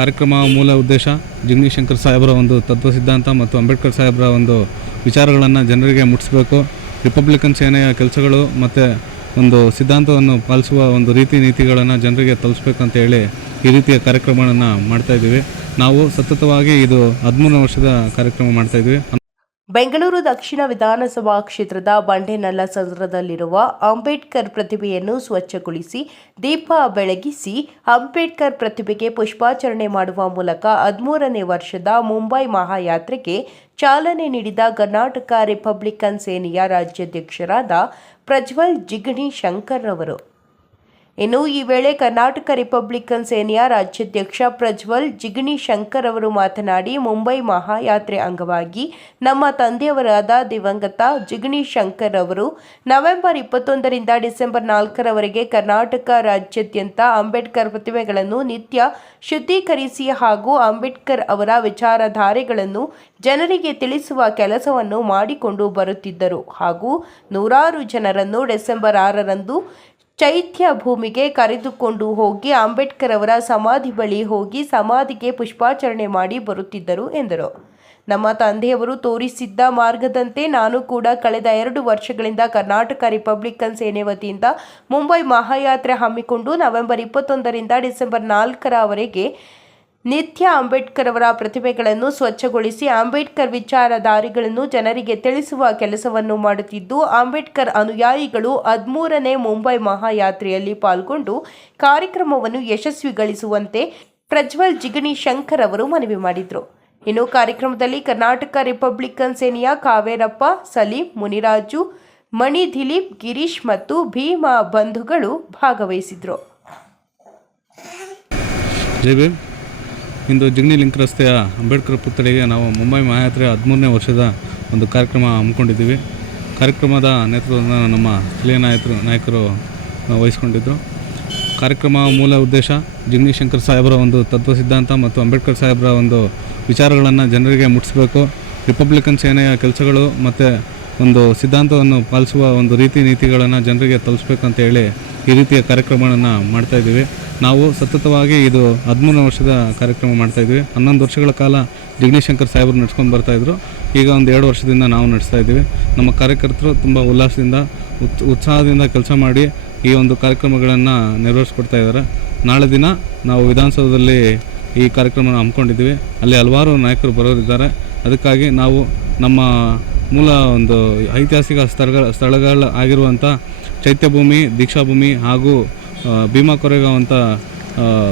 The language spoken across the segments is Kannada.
ಕಾರ್ಯಕ್ರಮ ಮೂಲ ಉದ್ದೇಶ ಜಿಗ್ನಿ ಶಂಕರ್ ಸಾಹೇಬರ ಒಂದು ತತ್ವ ಸಿದ್ಧಾಂತ ಮತ್ತು ಅಂಬೇಡ್ಕರ್ ಸಾಹೇಬರ ಒಂದು ವಿಚಾರಗಳನ್ನು ಜನರಿಗೆ ಮುಟ್ಟಿಸಬೇಕು. ರಿಪಬ್ಲಿಕನ್ ಸೇನೆಯ ಕೆಲಸಗಳು ಮತ್ತು ಒಂದು ಸಿದ್ಧಾಂತವನ್ನು ಪಾಲಿಸುವ ಒಂದು ರೀತಿ ನೀತಿಗಳನ್ನು ಜನರಿಗೆ ತಲುಪಿಸ್ಬೇಕಂತ ಹೇಳಿ ಈ ರೀತಿಯ ಕಾರ್ಯಕ್ರಮಗಳನ್ನು ಮಾಡ್ತಾಯಿದ್ದೀವಿ. ನಾವು ಸತತವಾಗಿ ಇದು 13 ವರ್ಷದ ಕಾರ್ಯಕ್ರಮ ಮಾಡ್ತಾಯಿದ್ವಿ. ಬೆಂಗಳೂರು ದಕ್ಷಿಣ ವಿಧಾನಸಭಾ ಕ್ಷೇತ್ರದ ಬಂಡೆನಲ್ಲಸಂದ್ರದಲ್ಲಿರುವ ಅಂಬೇಡ್ಕರ್ ಪ್ರತಿಮೆಯನ್ನು ಸ್ವಚ್ಛಗೊಳಿಸಿ ದೀಪ ಬೆಳಗಿಸಿ ಅಂಬೇಡ್ಕರ್ ಪ್ರತಿಮೆಗೆ ಪುಷ್ಪಾರ್ಚನೆ ಮಾಡುವ ಮೂಲಕ 13ನೇ ವರ್ಷದ ಮುಂಬೈ ಮಹಾಯಾತ್ರೆಗೆ ಚಾಲನೆ ನೀಡಿದ ಕರ್ನಾಟಕ ರಿಪಬ್ಲಿಕನ್ ಸೇನೆಯ ರಾಜ್ಯಾಧ್ಯಕ್ಷರಾದ ಪ್ರಜ್ವಲ್ ಜಿಗಣಿ ಶಂಕರ್ ಅವರು. ಇನ್ನು ಈ ವೇಳೆ ಕರ್ನಾಟಕ ರಿಪಬ್ಲಿಕನ್ ಸೇನೆಯ ರಾಜ್ಯಾಧ್ಯಕ್ಷ ಪ್ರಜ್ವಲ್ ಜಿಗಣಿ ಶಂಕರ್ ಅವರು ಮಾತನಾಡಿ, ಮುಂಬೈ ಮಹಾಯಾತ್ರೆ ಅಂಗವಾಗಿ ನಮ್ಮ ತಂದೆಯವರಾದ ದಿವಂಗತ ಜಿಗಣಿ ಶಂಕರ್ ಅವರು ನವೆಂಬರ್ 21ರಿಂದ ಡಿಸೆಂಬರ್ 4ರವರೆಗೆ ಕರ್ನಾಟಕ ರಾಜ್ಯಾದ್ಯಂತ ಅಂಬೇಡ್ಕರ್ ಪ್ರತಿಮೆಗಳನ್ನು ನಿತ್ಯ ಶುದ್ಧೀಕರಿಸಿ ಹಾಗೂ ಅಂಬೇಡ್ಕರ್ ಅವರ ವಿಚಾರಧಾರೆಗಳನ್ನು ಜನರಿಗೆ ತಿಳಿಸುವ ಕೆಲಸವನ್ನು ಮಾಡಿಕೊಂಡು ಬರುತ್ತಿದ್ದರು ಹಾಗೂ ನೂರಾರು ಜನರನ್ನು ಡಿಸೆಂಬರ್ 6ರಂದು ಚೈತ್ಯ ಭೂಮಿಗೆ ಕರೆದುಕೊಂಡು ಹೋಗಿ ಅಂಬೇಡ್ಕರ್ ಅವರ ಸಮಾಧಿ ಬಳಿ ಹೋಗಿ ಸಮಾಧಿಗೆ ಪುಷ್ಪಾರ್ಚನೆ ಮಾಡಿ ಬರುತ್ತಿದ್ದರು ಎಂದರು. ನಮ್ಮ ತಂದೆಯವರು ತೋರಿಸಿದ್ದ ಮಾರ್ಗದಂತೆ ನಾನು ಕೂಡ ಕಳೆದ 2 ವರ್ಷಗಳಿಂದ ಕರ್ನಾಟಕ ರಿಪಬ್ಲಿಕನ್ ಸೇನೆ ವತಿಯಿಂದ ಮುಂಬೈ ಮಹಾಯಾತ್ರೆ ಹಮ್ಮಿಕೊಂಡು ನವೆಂಬರ್ 21ರಿಂದ ಡಿಸೆಂಬರ್ 4ರವರೆಗೆ ನಿತ್ಯ ಅಂಬೇಡ್ಕರ್ ಅವರ ಪ್ರತಿಮೆಗಳನ್ನು ಸ್ವಚ್ಛಗೊಳಿಸಿ ಅಂಬೇಡ್ಕರ್ ವಿಚಾರಧಾರೆಗಳನ್ನು ಜನರಿಗೆ ತಿಳಿಸುವ ಕೆಲಸವನ್ನು ಮಾಡುತ್ತಿದ್ದು, ಅಂಬೇಡ್ಕರ್ ಅನುಯಾಯಿಗಳು 13ನೇ ಮುಂಬೈ ಮಹಾಯಾತ್ರೆಯಲ್ಲಿ ಪಾಲ್ಗೊಂಡು ಕಾರ್ಯಕ್ರಮವನ್ನು ಯಶಸ್ವಿಗೊಳಿಸುವಂತೆ ಪ್ರಜ್ವಲ್ ಜಿಗಣಿ ಶಂಕರ್ ಅವರು ಮನವಿ ಮಾಡಿದರು. ಇನ್ನು ಕಾರ್ಯಕ್ರಮದಲ್ಲಿ ಕರ್ನಾಟಕ ರಿಪಬ್ಲಿಕನ್ ಸೇನೆಯ ಕಾವೇರಪ್ಪ, ಸಲೀಂ, ಮುನಿರಾಜು, ಮಣಿ, ದಿಲೀಪ್, ಗಿರೀಶ್ ಮತ್ತು ಭೀಮಾ ಬಂಧುಗಳು ಭಾಗವಹಿಸಿದರು. ಇಂದು ಜಿಗ್ನಿ ಲಿಂಕ್ ರಸ್ತೆಯ ಅಂಬೇಡ್ಕರ್ ಪುತ್ಥಳಿಗೆ ನಾವು ಮುಂಬೈ ಮಹಾಯಾತ್ರೆ 13ನೇ ವರ್ಷದ ಒಂದು ಕಾರ್ಯಕ್ರಮ ಹಮ್ಮಿಕೊಂಡಿದ್ದೀವಿ. ಕಾರ್ಯಕ್ರಮದ ನೇತೃತ್ವವನ್ನು ನಮ್ಮ ಸ್ಥಳೀಯ ನಾಯಕರು ವಹಿಸ್ಕೊಂಡಿದ್ದರು. ಕಾರ್ಯಕ್ರಮ ಮೂಲ ಉದ್ದೇಶ ಜಿಗ್ನಿ ಶಂಕರ್ ಸಾಹೇಬರ ಒಂದು ತತ್ವ ಸಿದ್ಧಾಂತ ಮತ್ತು ಅಂಬೇಡ್ಕರ್ ಸಾಹೇಬರ ಒಂದು ವಿಚಾರಗಳನ್ನು ಜನರಿಗೆ ಮುಟ್ಟಿಸಬೇಕು. ರಿಪಬ್ಲಿಕನ್ ಸೇನೆಯ ಕೆಲಸಗಳು ಮತ್ತು ಒಂದು ಸಿದ್ಧಾಂತವನ್ನು ಪಾಲಿಸುವ ಒಂದು ರೀತಿ ನೀತಿಗಳನ್ನು ಜನರಿಗೆ ತಲುಪಿಸ್ಬೇಕಂತ ಹೇಳಿ ಈ ರೀತಿಯ ಕಾರ್ಯಕ್ರಮಗಳನ್ನು ಮಾಡ್ತಾಯಿದ್ದೀವಿ. ನಾವು ಸತತವಾಗಿ ಇದು 13 ವರ್ಷದ ಕಾರ್ಯಕ್ರಮ ಮಾಡ್ತಾಯಿದ್ವಿ. 11 ವರ್ಷಗಳ ಕಾಲ ಜಿಗ್ನಿ ಶಂಕರ್ ಸಾಹೇಬರು ನಡ್ಸ್ಕೊಂಡು ಬರ್ತಾಯಿದ್ರು. ಈಗ ಒಂದು 2 ವರ್ಷದಿಂದ ನಾವು ನಡೆಸ್ತಾಯಿದ್ದೀವಿ. ನಮ್ಮ ಕಾರ್ಯಕರ್ತರು ತುಂಬ ಉಲ್ಲಾಸದಿಂದ ಉತ್ಸಾಹದಿಂದ ಕೆಲಸ ಮಾಡಿ ಈ ಒಂದು ಕಾರ್ಯಕ್ರಮಗಳನ್ನು ನೆರವೇರಿಸ್ಕೊಡ್ತಾ ಇದ್ದಾರೆ. ನಾಳೆ ದಿನ ನಾವು ವಿಧಾನಸೌಧದಲ್ಲಿ ಈ ಕಾರ್ಯಕ್ರಮನ ಹಮ್ಮಿಕೊಂಡಿದ್ದೀವಿ. ಅಲ್ಲಿ ಹಲವಾರು ನಾಯಕರು ಬರೋರಿದ್ದಾರೆ. ಅದಕ್ಕಾಗಿ ನಾವು ನಮ್ಮ ಮೂಲ ಒಂದು ಐತಿಹಾಸಿಕ ಸ್ಥಳಗಳ ಆಗಿರುವಂಥ ಚೈತ್ಯಭೂಮಿ, ದೀಕ್ಷಾಭೂಮಿ ಹಾಗೂ ಭೀಮಾ ಕೊರೆಗಾಂವ್ ಅಂತ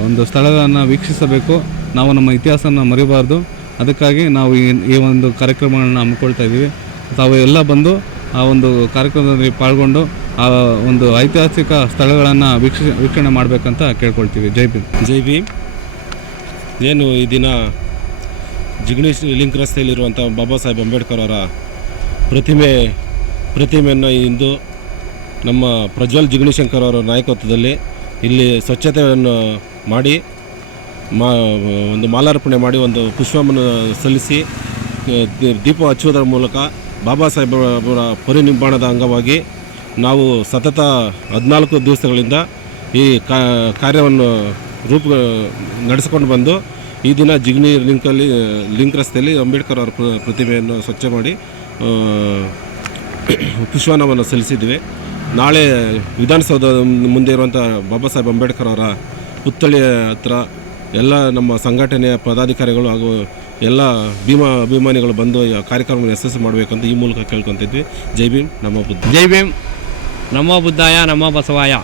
ಒಂದು ಸ್ಥಳಗಳನ್ನು ವೀಕ್ಷಿಸಬೇಕು. ನಾವು ನಮ್ಮ ಇತಿಹಾಸನ ಮರಿಬಾರ್ದು. ಅದಕ್ಕಾಗಿ ನಾವು ಈ ಒಂದು ಕಾರ್ಯಕ್ರಮಗಳನ್ನು ಹಮ್ಮಿಕೊಳ್ತಾ ಇದ್ದೀವಿ. ತಾವು ಎಲ್ಲ ಬಂದು ಆ ಒಂದು ಕಾರ್ಯಕ್ರಮದಲ್ಲಿ ಪಾಲ್ಗೊಂಡು ಆ ಒಂದು ಐತಿಹಾಸಿಕ ಸ್ಥಳಗಳನ್ನು ವೀಕ್ಷಣೆ ಮಾಡಬೇಕಂತ ಕೇಳ್ಕೊಳ್ತೀವಿ. ಜೈ ಭೀಮ್. ಜೈ ಭೀಮ್. ಏನು ಈ ದಿನ ಜಿಗ್ನಿ ಲಿಂಕ್ ರಸ್ತೆಯಲ್ಲಿರುವಂಥ ಬಾಬಾ ಸಾಹೇಬ್ ಅಂಬೇಡ್ಕರ್ ಅವರ ಪ್ರತಿಮೆಯನ್ನು ಇಂದು ನಮ್ಮ ಪ್ರಜ್ವಲ್ ಜಿಗಣಿ ಶಂಕರ್ ಅವರ ನಾಯಕತ್ವದಲ್ಲಿ ಇಲ್ಲಿ ಸ್ವಚ್ಛತೆಯನ್ನು ಮಾಡಿ ಒಂದು ಮಾಲಾರ್ಪಣೆ ಮಾಡಿ ಒಂದು ಪುಷ್ಪವನ್ನು ಸಲ್ಲಿಸಿ ದೀಪ ಹಚ್ಚುವುದರ ಮೂಲಕ ಬಾಬಾ ಸಾಹೇಬರ ಪರಿನಿರ್ವಾಣದ ಅಂಗವಾಗಿ ನಾವು ಸತತ 14 ದಿವಸಗಳಿಂದ ಈ ಕಾರ್ಯವನ್ನು ನಡೆಸಿಕೊಂಡು ಬಂದು ಈ ದಿನ ಜಿಗ್ನಿ ಲಿಂಕ್ ರಸ್ತೆಯಲ್ಲಿ ಅಂಬೇಡ್ಕರ್ ಅವರ ಪ್ರತಿಮೆಯನ್ನು ಸ್ವಚ್ಛ ಮಾಡಿ ಪುಷ್ಪನವನ್ನು ಸಲ್ಲಿಸಿದ್ವಿ. ನಾಳೆ ವಿಧಾನಸೌಧ ಮುಂದೆ ಇರುವಂಥ ಬಾಬಾ ಸಾಹೇಬ್ ಅಂಬೇಡ್ಕರ್ ಅವರ ಪುತ್ಥಳಿಯ ಹತ್ರ ಎಲ್ಲ ನಮ್ಮ ಸಂಘಟನೆಯ ಪದಾಧಿಕಾರಿಗಳು ಹಾಗೂ ಎಲ್ಲ ಅಭಿಮಾನಿಗಳು ಬಂದು ಈ ಕಾರ್ಯಕ್ರಮ ಯಶಸ್ವಿ ಮಾಡಬೇಕಂತ ಈ ಮೂಲಕ ಕೇಳ್ಕೊತಿದ್ವಿ. ಜೈ ಭೀಮ್, ನಮ್ಮ ಬುದ್ಧ. ಜೈ ಭೀಮ್, ನಮ್ಮ ಬುದ್ಧಾಯ, ನಮ್ಮ ಬಸವಾಯ.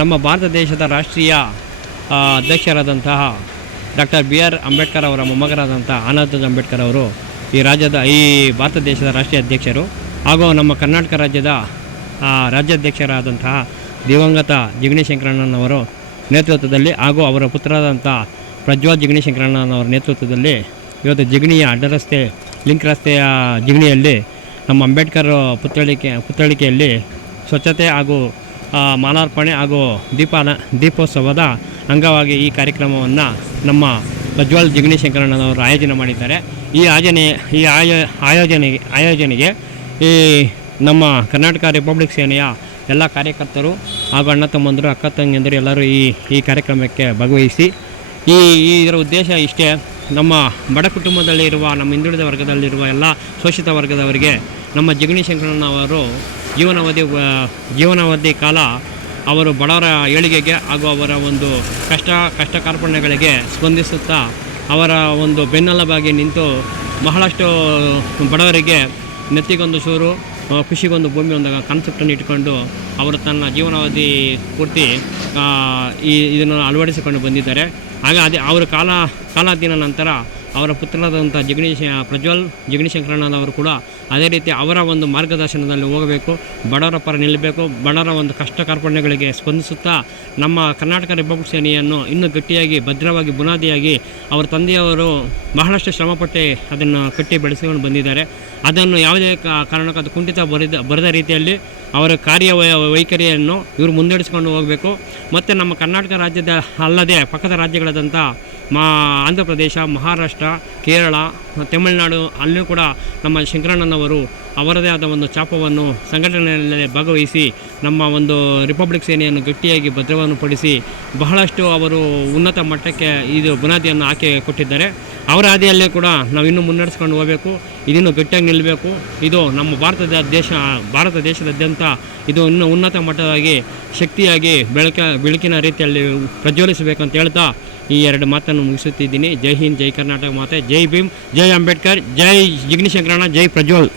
ನಮ್ಮ ಭಾರತ ದೇಶದ ರಾಷ್ಟ್ರೀಯ ಅಧ್ಯಕ್ಷರಾದಂತಹ ಡಾಕ್ಟರ್ BR ಅಂಬೇಡ್ಕರ್ ಅವರ ಮೊಮ್ಮಗರಾದಂಥ ಆನಂದ ಅಂಬೇಡ್ಕರ್ ಅವರು ಈ ಭಾರತ ದೇಶದ ರಾಷ್ಟ್ರೀಯ ಅಧ್ಯಕ್ಷರು ಹಾಗೂ ನಮ್ಮ ಕರ್ನಾಟಕ ರಾಜ್ಯದ ರಾಜ್ಯಾಧ್ಯಕ್ಷರಾದಂತಹ ದಿವಂಗತ ಜಿಗಣಿ ಶಂಕರಣ್ಣನವರು ನೇತೃತ್ವದಲ್ಲಿ ಹಾಗೂ ಅವರ ಪುತ್ರರಾದಂಥ ಪ್ರಜ್ವಲ್ ಜಿಗಣಿ ಶಂಕರಣ್ಣನವರ ನೇತೃತ್ವದಲ್ಲಿ ಇವತ್ತು ಜಿಗಣಿಯ ಅಡ್ಡರಸ್ತೆ ಲಿಂಕ್ ರಸ್ತೆಯ ಜಿಗಣಿಯಲ್ಲಿ ನಮ್ಮ ಅಂಬೇಡ್ಕರ್ ಪುತ್ಥಳಿಕೆಯಲ್ಲಿ ಸ್ವಚ್ಛತೆ ಹಾಗೂ ಮಾಲಾರ್ಪಣೆ ಹಾಗೂ ದೀಪೋತ್ಸವದ ಅಂಗವಾಗಿ ಈ ಕಾರ್ಯಕ್ರಮವನ್ನು ನಮ್ಮ ಪ್ರಜ್ವಲ್ ಜಿಗಣಿ ಶಂಕರಣ್ಣನವರು ಆಯೋಜನೆ ಮಾಡಿದ್ದಾರೆ. ಈ ಆಯೋಜನೆಗೆ ಈ ನಮ್ಮ ಕರ್ನಾಟಕ ರಿಪಬ್ಲಿಕ್ ಸೇನೆಯ ಎಲ್ಲ ಕಾರ್ಯಕರ್ತರು ಹಾಗೂ ಅಣ್ಣ ತಮ್ಮಂದರು, ಅಕ್ಕ ತಂಗಿಯಂದರು ಎಲ್ಲರೂ ಈ ಕಾರ್ಯಕ್ರಮಕ್ಕೆ ಭಾಗವಹಿಸಿ ಇದರ ಉದ್ದೇಶ ಇಷ್ಟೇ, ನಮ್ಮ ಬಡ ಕುಟುಂಬದಲ್ಲಿರುವ, ನಮ್ಮ ಹಿಂದುಳಿದ ವರ್ಗದಲ್ಲಿರುವ ಎಲ್ಲ ಶೋಷಿತ ವರ್ಗದವರಿಗೆ ನಮ್ಮ ಜಿಗಣಿ ಶಂಕರಣ್ಣನವರು ಜೀವನಾವಧಿ ಕಾಲ ಅವರು ಬಡವರ ಏಳಿಗೆಗೆ ಹಾಗೂ ಅವರ ಒಂದು ಕಷ್ಟ ಕಾರ್ಪಣ್ಯಗಳಿಗೆ ಸ್ಪಂದಿಸುತ್ತಾ ಅವರ ಒಂದು ಬೆನ್ನೆಲುಬಾಗಿ ನಿಂತು ಬಹಳಷ್ಟು ಬಡವರಿಗೆ ನೆತ್ತಿಗೊಂದು ಸೂರು, ಖುಷಿಗೊಂದು ಭೂಮಿ ಒಂದು ಕಾನ್ಸೆಪ್ಟನ್ನು ಇಟ್ಕೊಂಡು ಅವರು ತನ್ನ ಜೀವನಾವಧಿ ಪೂರ್ತಿ ಇದನ್ನು ಅಳವಡಿಸಿಕೊಂಡು ಬಂದಿದ್ದಾರೆ. ಆಗ ಅವರ ಕಾಲಾಧೀನ ನಂತರ ಅವರ ಪುತ್ರರಾದಂಥ ಪ್ರಜ್ವಲ್ ಜಿಗಣಿ ಶಂಕರಣ್ಣನವರು ಕೂಡ ಅದೇ ರೀತಿ ಅವರ ಒಂದು ಮಾರ್ಗದರ್ಶನದಲ್ಲಿ ಹೋಗಬೇಕು, ಬಡವರ ಪರ ನಿಲ್ಲಬೇಕು, ಬಡವರ ಒಂದು ಕಷ್ಟ ಕಾರ್ಪಣ್ಯಗಳಿಗೆ ಸ್ಪಂದಿಸುತ್ತಾ ನಮ್ಮ ಕರ್ನಾಟಕ ರಿಪಬ್ಲಿಕ್ ಸೇನೆಯನ್ನು ಇನ್ನೂ ಗಟ್ಟಿಯಾಗಿ ಭದ್ರವಾಗಿ ಬುನಾದಿಯಾಗಿ ಅವರ ತಂದೆಯವರು ಬಹಳಷ್ಟು ಶ್ರಮಪಟ್ಟು ಅದನ್ನು ಕಟ್ಟಿ ಬೆಳೆಸಿಕೊಂಡು ಬಂದಿದ್ದಾರೆ. ಅದನ್ನು ಯಾವುದೇ ಕಾರಣಕ್ಕೂ ಅದು ಕುಂಠಿತ ಬರದ ರೀತಿಯಲ್ಲಿ ಅವರ ವೈಖರಿಯನ್ನು ಇವರು ಮುನ್ನಡೆಸಿಕೊಂಡು ಹೋಗಬೇಕು. ಮತ್ತು ನಮ್ಮ ಕರ್ನಾಟಕ ರಾಜ್ಯದ ಅಲ್ಲದೆ ಪಕ್ಕದ ರಾಜ್ಯಗಳಾದಂಥ ಆಂಧ್ರ ಪ್ರದೇಶ, ಮಹಾರಾಷ್ಟ್ರ, ಕೇರಳ, ತಮಿಳುನಾಡು ಅಲ್ಲೂ ಕೂಡ ನಮ್ಮ ಶಂಕರಣ್ಣನವರು ಅವರದೇ ಆದ ಒಂದು ಛಾಪವನ್ನು ಸಂಘಟನೆಯಲ್ಲಿ ಭಾಗವಹಿಸಿ ನಮ್ಮ ಒಂದು ರಿಪಬ್ಲಿಕ್ ಸೇನೆಯನ್ನು ಗಟ್ಟಿಯಾಗಿ ಭದ್ರವನ್ನು ಪಡಿಸಿ ಬಹಳಷ್ಟು ಅವರು ಉನ್ನತ ಮಟ್ಟಕ್ಕೆ ಇದು ಬುನಾದಿಯನ್ನು ಹಾಕಿ ಕೊಟ್ಟಿದ್ದಾರೆ. ಅವರ ಹಾದಿಯಲ್ಲೇ ಕೂಡ ನಾವು ಇನ್ನೂ ಮುನ್ನಡೆಸ್ಕೊಂಡು ಹೋಗಬೇಕು, ಇದನ್ನು ಗಟ್ಟಿಯಾಗಿ ನಿಲ್ಲಬೇಕು. ಇದು ನಮ್ಮ ಭಾರತ ದೇಶದಾದ್ಯಂತ ಇದು ಇನ್ನೂ ಉನ್ನತ ಮಟ್ಟದಾಗಿ ಶಕ್ತಿಯಾಗಿ ಬೆಳಕಿನ ರೀತಿಯಲ್ಲಿ ಪ್ರಜ್ವಲಿಸಬೇಕಂತ ಹೇಳ್ತಾ ಈ 2 ಮಾತನ್ನು ಮುಗಿಸುತ್ತಿದ್ದೀನಿ. ಜೈ ಹಿಂದ್, ಜೈ ಕರ್ನಾಟಕ ಮಾತೆ, ಜೈ ಭೀಮ್, ಜೈ ಅಂಬೇಡ್ಕರ್, ಜೈ ಜಿಗಣಿ ಶಂಕರಣ್ಣ, ಜೈ ಪ್ರಜ್ವಲ್.